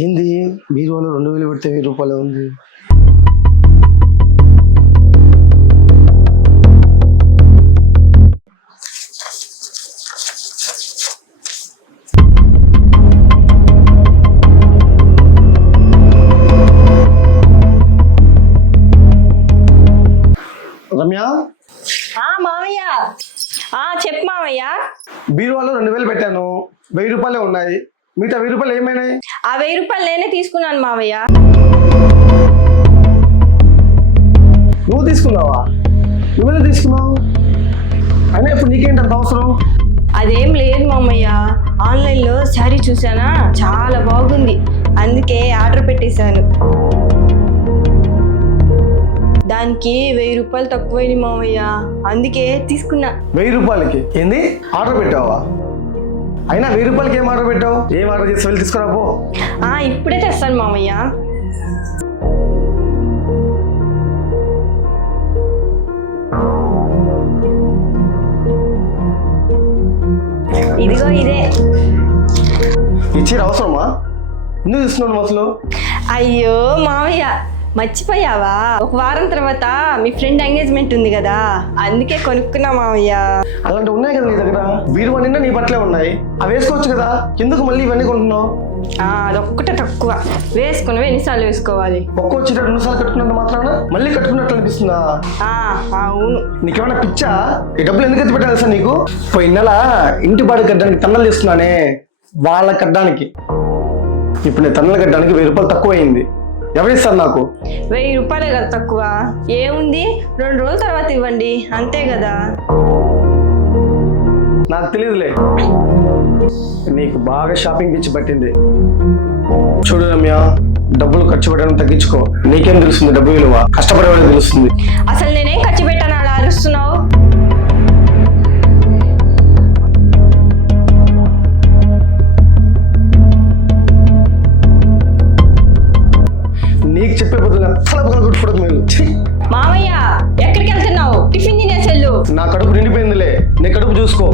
ఏంది బీరువాలో 2000 పెడితే 1000 రూపాయలు ఉంది. రమ్య, మామయ్య. చెప్పు మామయ్య. బీరువాలో 2000 పెట్టాను, 1000 రూపాయలే ఉన్నాయి. మిగతా 1000 రూపాయలు ఏమైనాయి? ఆ 1000 రూపాయలు నేనే తీసుకున్నాను మామయ్య. నువ్వు తీసుకున్నావా? నువ్వెలా తీసుకున్నావు? అయినా ఇప్పుడు నీకేంటి అంత అవసరం? అదేం లేదు మామయ్య, ఆన్లైన్లో శారీ చూసానా, చాలా బాగుంది, అందుకే ఆర్డర్ పెట్టేశాను. దానికి 1000 రూపాయలు తక్కువైంది మామయ్య, అందుకే తీసుకున్నా. 1000 రూపాయలకి ఏంది ఆర్డర్ పెట్టావా? అయినా 1000 రూపాయలకి ఏం ఆర్డర్ పెట్టావు? ఏం ఆర్డర్ చేసి వెళ్ళి తీసుకురా పో. ఇప్పుడే తెస్తాను మామయ్య. ఇదిగో ఇదే. ఈ చీర అవసరమా? ఎందుకు తీసుకున్నాను అసలు? అయ్యో మామయ్య, మర్చిపోయావా? ఒక వారం తర్వాత మీ ఫ్రెండ్ ఎంగేజ్మెంట్ ఉంది కదా, అందుకే కొనుక్కున్నా మామయ్య. అలాంటివి ఉన్నాయి కదా నీ దగ్గర. బీరువా నిండా నీ బట్టలే ఉన్నాయి, అవి వేసుకోవచ్చు కదా, ఎందుకు మళ్ళీ ఇవన్నీ కొంటున్నావు? అదొక్కటే తక్కువ, వేసుకున్నవి ఎన్నిసార్లు వేసుకోవాలి? ఒక్కో చీర 2 సార్లు కట్టుకున్నంత మాత్రాన మళ్ళీ కట్టుకున్నట్లు అనిపిస్తుందా? అవును. నీకేమైనా పిచ్చా? ఈ డబ్బులు ఎందుకు ఎత్తి పెట్టాలి సార్ నీకు? పోయిన నెల ఇంటి బాడి కట్టడానికి తన్నలు తీసుకున్నానే, వాళ్ళ కట్టడానికి. ఇప్పుడు నేను తన్నలు కట్టడానికి 1000 రూపాయలు తక్కువ అయింది. ఎవరిస్తారు నాకు? 1000 రూపాయలే కదా తక్కువ, ఏముంది 2 రోజుల తర్వాత ఇవ్వండి, అంతే కదా. నాకు తెలియదులే, నీకు బాగా షాపింగ్ పిచ్చి పట్టింది. చూడు రమ్య, డబ్బులు ఖర్చు పెట్టడం తగ్గించుకో. నీకేం తెలుస్తుంది డబ్బు విలువ? కష్టపడేవాళ్ళకి తెలుస్తుంది. అసలు నేనేం ఖర్చు పెట్టాను అలా అరుస్తున్నావు? నీకు చెప్పే బదులు తల పగల కొట్టుకోవడం మేలు. మామయ్య, ఎక్కడికి వెళ్తున్నావు? టిఫిన్ తినేసి వెళ్ళు. నా కడుపు నిండిపోయిందిలే, నీ కడుపు చూసుకో.